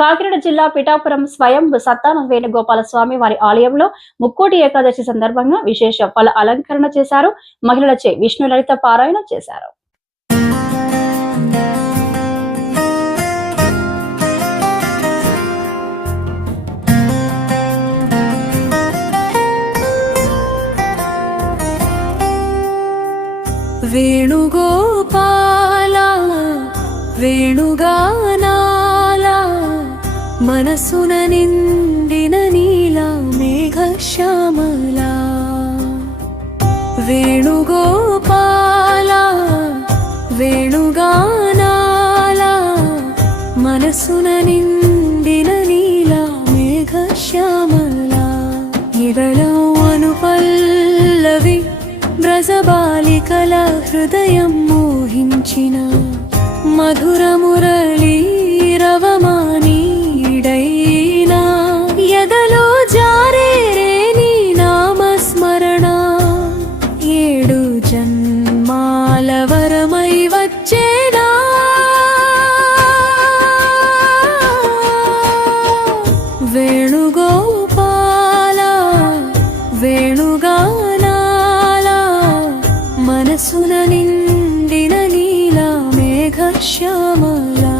కాకినాడ జిల్లా పిఠాపురం స్వయం సత్తాన వేణుగోపాల స్వామి వారి ఆలయంలో ముక్కోటి ఏకాదశి సందర్భంగా విశేష ఫల అలంకరణ చేశారు. మహిళలచే విష్ణు లలిత పారాయణ చేశారు. వేణుగోపాల వేణుగానాల మనసున నిండిన నీలా మేఘశ్యామలా. వేణుగోపాల వేణుగానాల మనసున నిండిన నీలా మేఘశ్యామలా. ఇవళ అనుపల్లవి బ్రజబాలికల హృదయం మోహించిన మధుర మురళీ రవమానీడైనా ఎదలో జారేరే నీ నామస్మరణ. ఏడు జన్మాల వరమై వచ్చేనా వేణుగోపాల వేణుగానాల మనసున నిండిన నీలా మేఘశ్యామలా.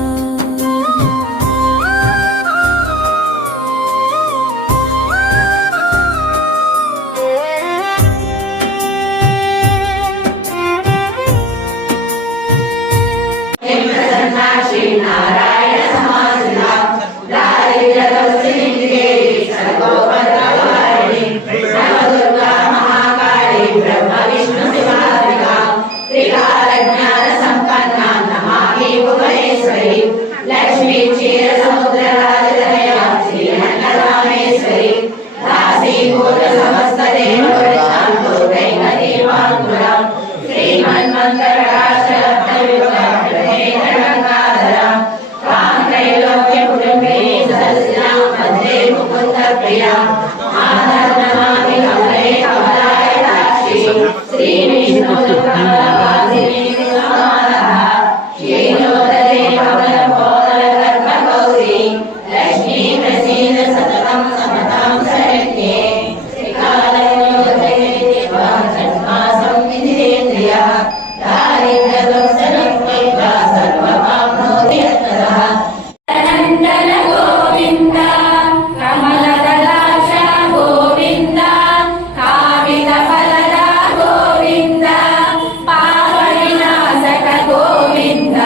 లక్ష్మీ క్షీర సముద్ర రాజధనయాసి అన్నదానేశ్వరి దాసీ భూత సమస్త దేవతాంతోదైనదీపాంకురం శ్రీమన్మంతరాశ్రయత్నయుగంగాధరం కాంత్రైలోక్య కుటుంబీ సదస్యాం వందే ముకుంద ప్రియా. ఆధర్నమామి కమలే కమలాయ దాక్షి శ్రీ విష్ణు దుర్గావాసిని సమానః. శ్రీనోదరే పవన బోధన గర్భ గౌరీ లక్ష్మీ ప్రసీద సతతం సమతాం శరణ్యే. శ్రీకాలయోదయే జన్మాసం విజితేంద్రియ దారిద్ర్యదోషణం త్వయా సర్వమాప్నోతి యత్నతః. నందన గోవింద కమలదళాక్ష గోవింద కామిత ఫలద గోవింద పాపవినాశక గోవింద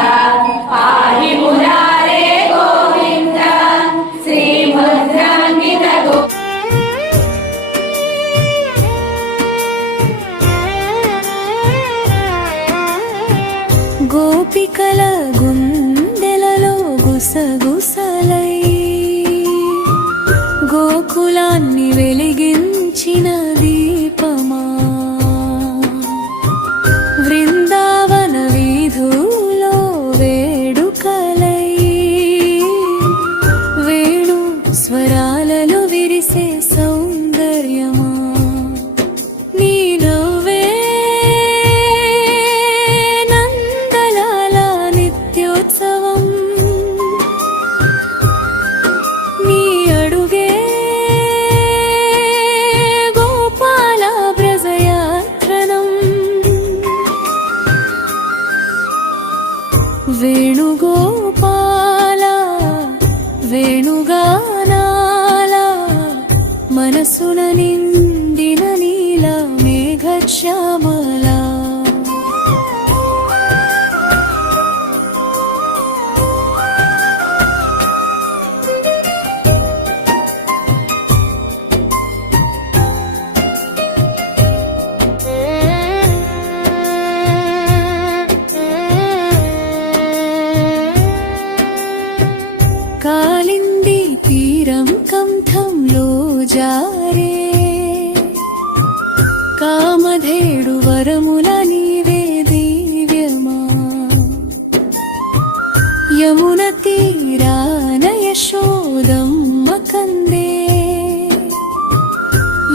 పాహి మురారే గోవింద శ్రీముద్రాంకిత గోపికల గుండెలలో గుసగుసలై గోకులాన్ని వెలిగించిన దీపమా. వృందావన వీధులో వేడుకలై వేణు స్వరాలలో విరిసే సౌందర్యమా. నీ నవ్వే నందలాల నిత్యోత్సవం. నీ అడుగే గోపాల బ్రజయాత్రణం. వేణుగోపాల వేణుగానాల మనసున నిండిన నీలా మేఘశ్యామలా. కాలింది తీరం కంఠంలో జారే కామధేడు వరముల నీవే దివ్యమా. యమున తీరాన యశోదమ్మ కందే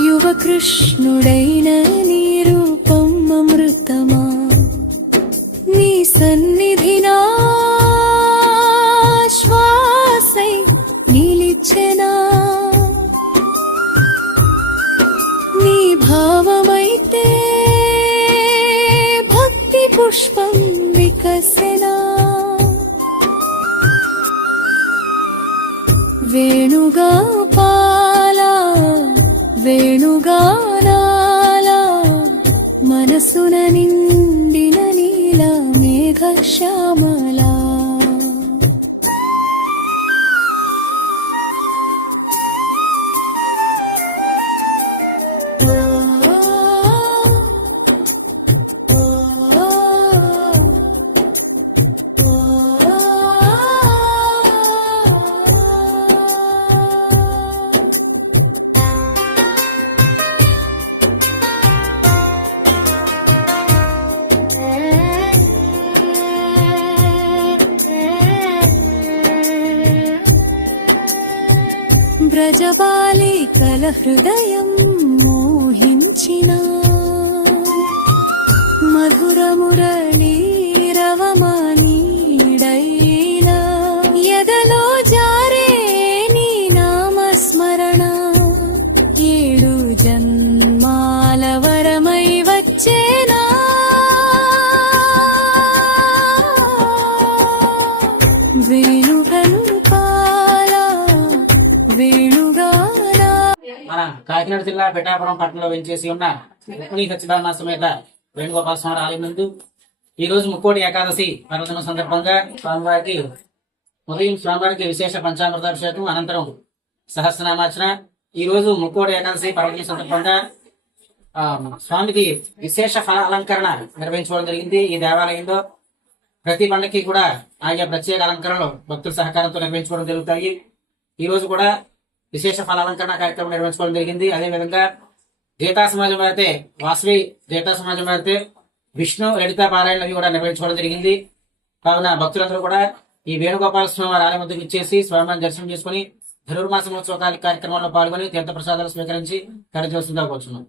యువ కృష్ణుడైన నీ రూపం అమృతమా. నీ సన్నిధినా శ్వాసై వేణుగోపాల వేణుగానాల మనసున నిండిన నీల మేఘశ్యామల బ్రజబాలికల హృదయం మోహించిన మధుర మురళీరవమానీడైన ఎదలో జారే నీ నామస్మరణ ఏడు జన్మాల వరమై వచ్చేనా వేణుగోపాల వేణుగానా. మన కాకినాడ జిల్లా పిఠాపురం పట్టణంలో వెంచేసి ఉన్న రుక్మిణీ సత్యనారాయణ సమేత వేణుగోపాల స్వామి ఆలయం నందు ఈ రోజు ముక్కోటి ఏకాదశి పర్వదినం సందర్భంగా స్వామివారికి విశేష పంచామృతాభిషేకం అనంతరం సహస్రనామార్చన. ఈ రోజు ముక్కోటి ఏకాదశి పర్వదినం సందర్భంగా స్వామికి విశేష ఫల అలంకరణ నిర్వహించుకోవడం జరిగింది. ఈ దేవాలయంలో ప్రతి పండగకి కూడా ఆయా ప్రత్యేక అలంకరణలు భక్తుల సహకారంతో నిర్వహించుకోవడం జరుగుతాయి. ఈ రోజు కూడా విశేష ఫలాలంకరణ కార్యక్రమం నిర్వహించుకోవడం జరిగింది. అదేవిధంగా గీతా సమాజం అయితే వాసవి గీతా సమాజం అయితే విష్ణు లలిత పారాయణలు కూడా నిర్వహించుకోవడం జరిగింది. కావున భక్తులందరూ కూడా ఈ వేణుగోపాల స్వామి వారి ఆలయం వద్దకు ఇచ్చేసి స్వామివారిని దర్శనం చేసుకుని ధనుర్మాస మహోత్సవ కార్యక్రమంలో పాల్గొని తీర్థ ప్రసాదాలు స్వీకరించి కార్యక్రమం కోరుచున్నాం.